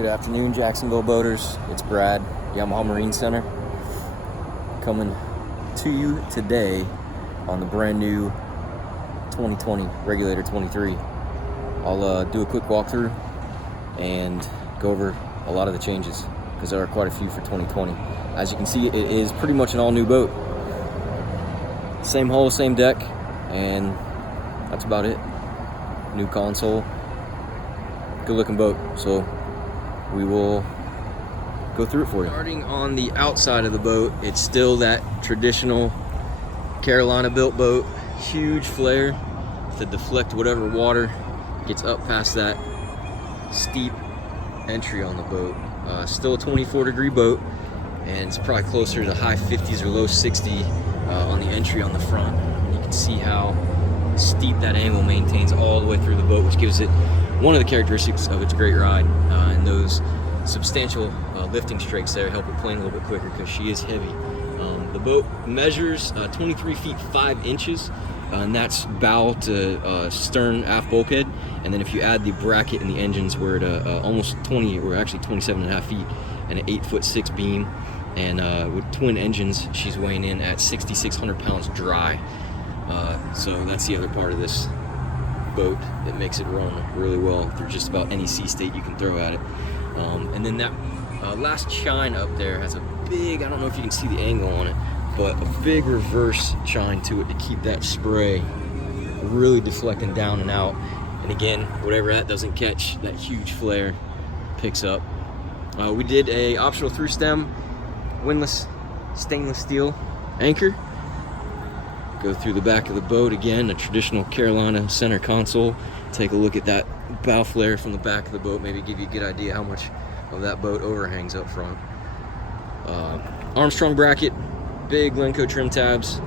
Good afternoon, Jacksonville boaters. It's Brad, Yamaha Marine Center, coming to you today on the brand new 2020 Regulator 23. I'll do a quick walkthrough and go over a lot of the changes because there are quite a few for 2020. As you can see, it is pretty much an all new boat. Same hull, same deck, and that's about it. New console, good looking boat. So we will go through it for you. Starting on the outside of the boat, it's still that traditional Carolina built boat. Huge flare to deflect whatever water gets up past that steep entry on the boat. Still a 24-degree boat, and it's probably closer to high 50s or low 60 on the entry on the front. You can see how steep that angle maintains all the way through the boat, which gives it one of the characteristics of its great ride. And those substantial lifting strakes there help it plane a little bit quicker because she is heavy. The boat measures 23 feet 5 inches, and that's bow to stern aft bulkhead. And then if you add the bracket and the engines, we're at almost 20, or actually 27.5 feet, and an 8'6" beam. And with twin engines, she's weighing in at 6,600 pounds dry. So that's the other part of this boat that makes it run really well through just about any sea state you can throw at it. And then that last chine up there has a big, I don't know if you can see the angle on it, but a big reverse chine to it to keep that spray really deflecting down and out. And again, whatever that doesn't catch, that huge flare picks up. We did a optional through stem windlass stainless steel anchor. Go through the back of the boat again, a traditional Carolina center console. Take a look at that bow flare from the back of the boat, maybe give you a good idea how much of that boat overhangs up front. Armstrong bracket, big Lenco trim tabs.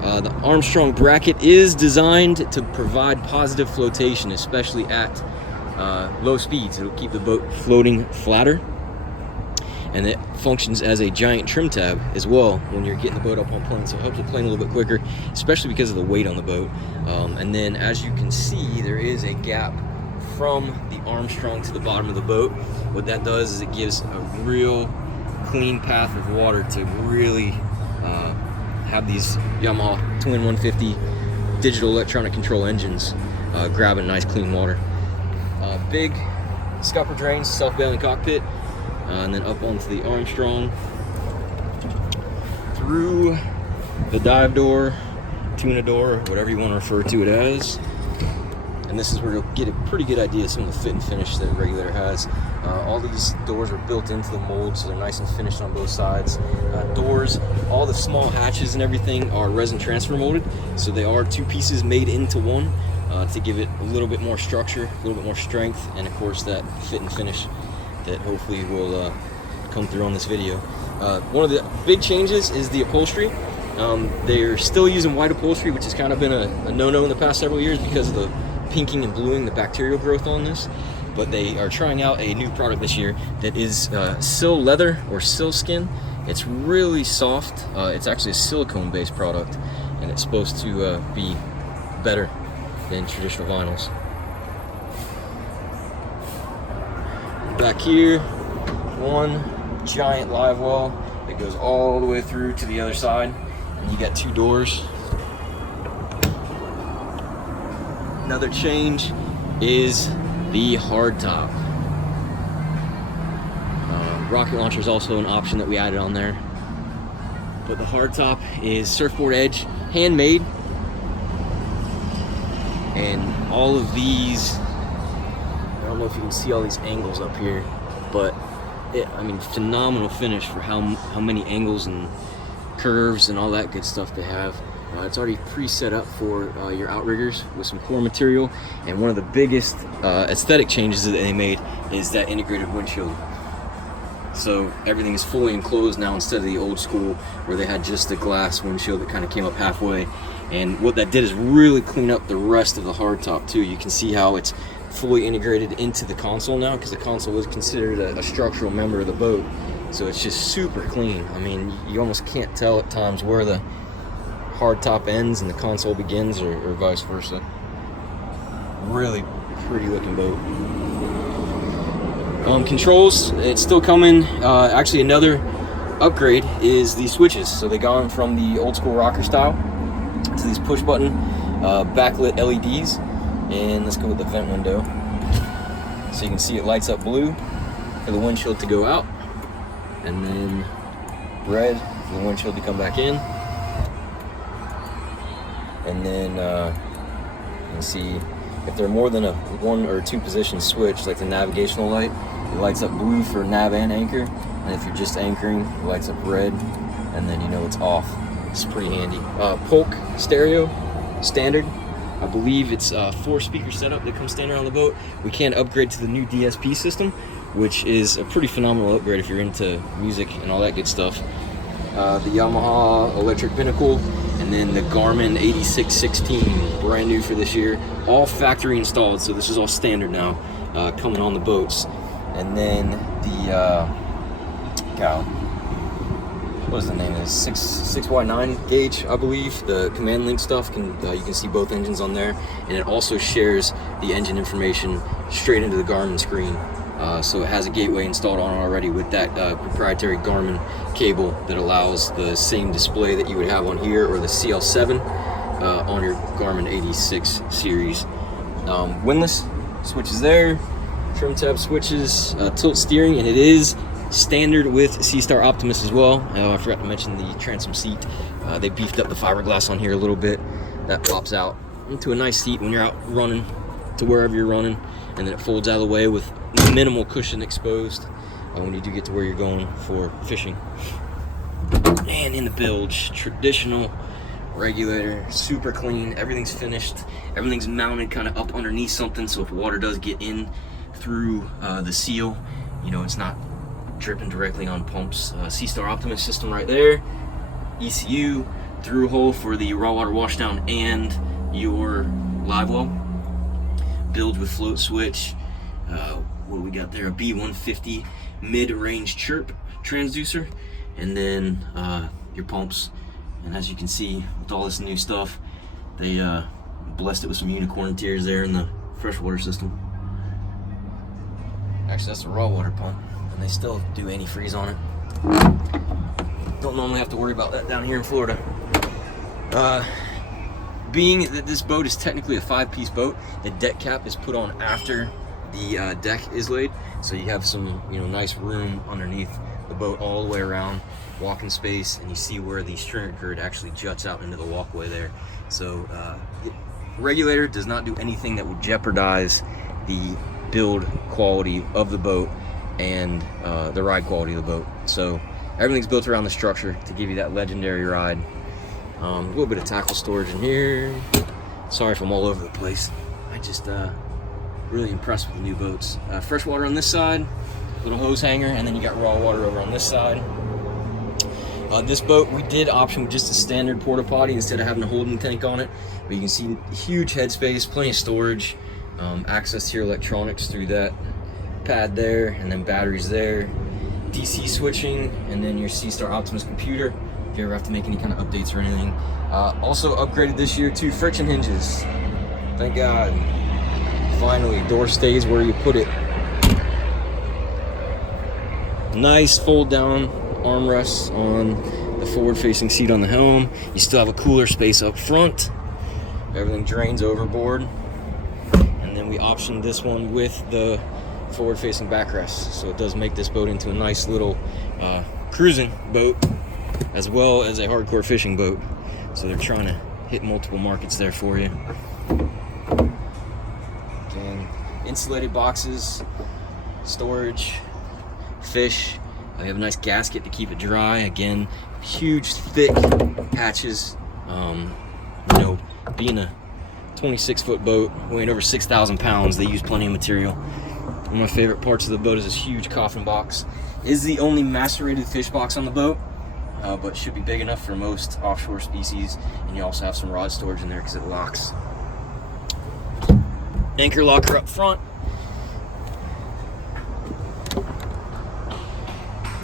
The Armstrong bracket is designed to provide positive flotation, especially at low speeds. It'll keep the boat floating flatter. And it functions as a giant trim tab as well when you're getting the boat up on plane, so it helps it plane a little bit quicker, especially because of the weight on the boat. And then as you can see, there is a gap from the Armstrong to the bottom of the boat. What that does is it gives a real clean path of water to really have these Yamaha Twin 150 digital electronic control engines grabbing nice clean water. Big scupper drains, self-bailing cockpit. And then up onto the Armstrong, through the dive door, tuna door, whatever you want to refer to it as. And this is where you'll get a pretty good idea of some of the fit and finish that Regulator has. All these doors are built into the mold, so they're nice and finished on both sides. Doors, all the small hatches and everything are resin transfer molded, so they are two pieces made into one to give it a little bit more structure, a little bit more strength, and of course that fit and finish that hopefully will come through on this video. One of the big changes is the upholstery. They're still using white upholstery, which has kind of been a no-no in the past several years because of the pinking and bluing, the bacterial growth on this. But they are trying out a new product this year that is sil leather or sil skin. It's really soft. It's actually a silicone-based product, and it's supposed to be better than traditional vinyls. Back here, one giant live well that goes all the way through to the other side, and you got two doors. Another change is the hardtop. Rocket launcher is also an option that we added on there, but the hardtop is surfboard edge, handmade, and all of these, I don't know if you can see all these angles up here, but I mean, phenomenal finish for how many angles and curves and all that good stuff they have. It's already pre-set up for your outriggers with some core material, and one of the biggest aesthetic changes that they made is that integrated windshield. So everything is fully enclosed now instead of the old school where they had just a glass windshield that kind of came up halfway. And what that did is really clean up the rest of the hardtop too. You can see how it's fully integrated into the console now, because the console is considered a structural member of the boat. So it's just super clean. I mean, you almost can't tell at times where the hardtop ends and the console begins, or vice versa. Really pretty looking boat. Controls, it's still coming. Actually, another upgrade is the switches. So they've gone from the old school rocker style to these push button backlit LEDs. And let's go with the vent window. So you can see it lights up blue for the windshield to go out, and then red for the windshield to come back in. And then you can see if they're more than a 1 or 2 position switch, like the navigational light, it lights up blue for nav and anchor. And if you're just anchoring, it lights up red, and then you know it's off. It's pretty handy. Polk stereo, standard. I believe it's a 4-speaker setup that comes standard on the boat. We can upgrade to the new DSP system, which is a pretty phenomenal upgrade if you're into music and all that good stuff. The Yamaha electric binnacle, and then the Garmin 8616, brand new for this year, all factory installed. So this is all standard now, coming on the boats. And then the what is the name of this? 6x9 gauge, I believe. The command link stuff, you can see both engines on there, and it also shares the engine information straight into the Garmin screen. So it has a gateway installed on already with that proprietary Garmin cable that allows the same display that you would have on here or the CL7 on your Garmin 86 series. Windlass switches there, trim tab switches, tilt steering, and it is standard with Sea-Star Optimus as well. I forgot to mention the transom seat. They beefed up the fiberglass on here a little bit. That pops out into a nice seat when you're out running to wherever you're running, and then it folds out of the way with minimal cushion exposed when you do get to where you're going for fishing. And in the bilge, traditional regulator, super clean. Everything's finished. Everything's mounted kind of up underneath something, so if water does get in through the seal, you know, it's not dripping directly on pumps. Sea-Star Optimus system right there. ECU, through hole for the raw water washdown and your live well. Build with float switch. What do we got there? A B150 mid-range chirp transducer, and then your pumps. And as you can see, with all this new stuff, they blessed it with some unicorn tears there in the freshwater system. Actually, that's a raw water pump, and they still do antifreeze on it. Don't normally have to worry about that down here in Florida. Being that this boat is technically a 5-piece boat, the deck cap is put on after the deck is laid, so you have some, you know, nice room underneath the boat all the way around, walking space, and you see where the stringer gird actually juts out into the walkway there. So Regulator does not do anything that would jeopardize the build quality of the boat and the ride quality of the boat. So everything's built around the structure to give you that legendary ride. A little bit of tackle storage in here. Sorry if I'm all over the place. I just really impressed with the new boats. Freshwater on this side, little hose hanger, and then you got raw water over on this side. This boat, we did option just a standard porta potty instead of having a holding tank on it. But you can see huge headspace, plenty of storage, access to your electronics through that pad there, and then batteries there, DC switching, and then your Sea-Star Optimus computer if you ever have to make any kind of updates or anything. Also upgraded this year to friction hinges. Thank God. Finally, door stays where you put it. Nice fold down armrests on the forward facing seat on the helm. You still have a cooler space up front. Everything drains overboard. And then we optioned this one with the forward facing backrest. So it does make this boat into a nice little cruising boat as well as a hardcore fishing boat. So they're trying to hit multiple markets there for you. Again, insulated boxes, storage, fish. We have a nice gasket to keep it dry. Again, huge, thick hatches. You know, being a 26-foot boat, weighing over 6,000 pounds, they use plenty of material. One of my favorite parts of the boat is this huge coffin box. It is the only macerated fish box on the boat, but should be big enough for most offshore species. And you also have some rod storage in there because it locks. Anchor locker up front.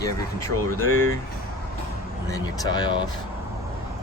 You have your controller there, and then your tie off,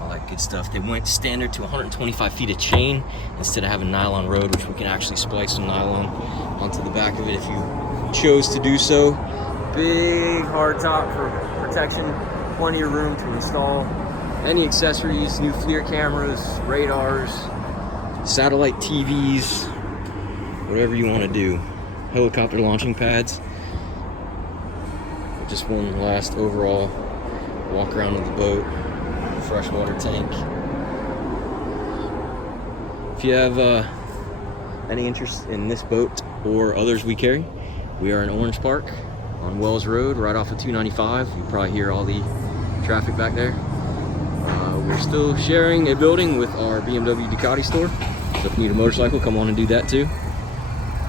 all that good stuff. They went standard to 125 feet of chain instead of having nylon road, which we can actually splice some nylon onto the back of it if you chose to do so. Big hard top for protection, plenty of room to install any accessories, new FLIR cameras, radars, satellite TVs, whatever you want to do. Helicopter launching pads. Just one last overall walk around of the boat. Freshwater tank. If you have any interest in this boat or others we carry, we are in Orange Park on Wells Road, right off of 295. You probably hear all the traffic back there. We're still sharing a building with our BMW Ducati store. So if you need a motorcycle, come on and do that too.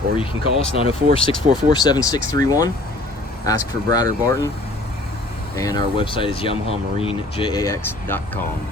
Or you can call us 904-644-7631. Ask for Brad or Barton. And our website is YamahaMarineJAX.com.